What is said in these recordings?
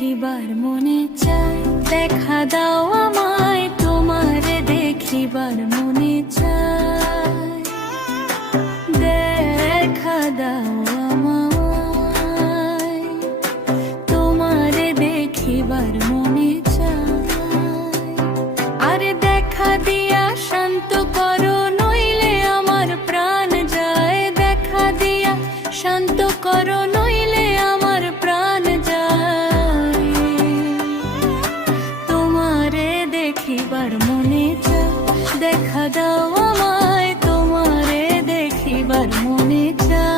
দেখিবার মনে চায়, দেখা দাও আমায় তোমারে দেখিবার মনে চায়, দেখা দাও আমায় তোমারে দেখিবার মনে চায়। আরে দেখা দিয়া শান্ত করো নইলে আমার প্রাণ যায়, দেখা দিয়া শান্ত করো নইলে আমার প্রাণ যায়, তোমারে দেখিবার মনে চায়, দেখা দাও আমায় তোমারে দেখিবার মনে চায়।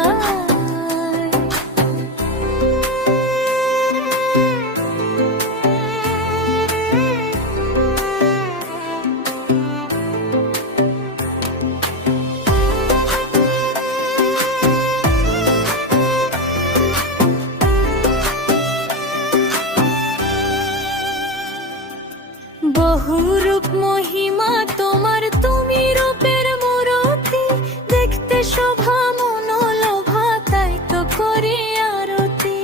বহুরূপ মহিমা তোমার, তুমি রূপের মূরতি, দেখতে শোভা মনোলোভা, তাই তো করি আরতি।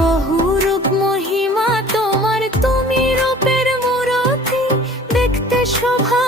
বহুরূপ মহিমা তোমার, তুমি রূপের মূরতি, দেখতে শোভা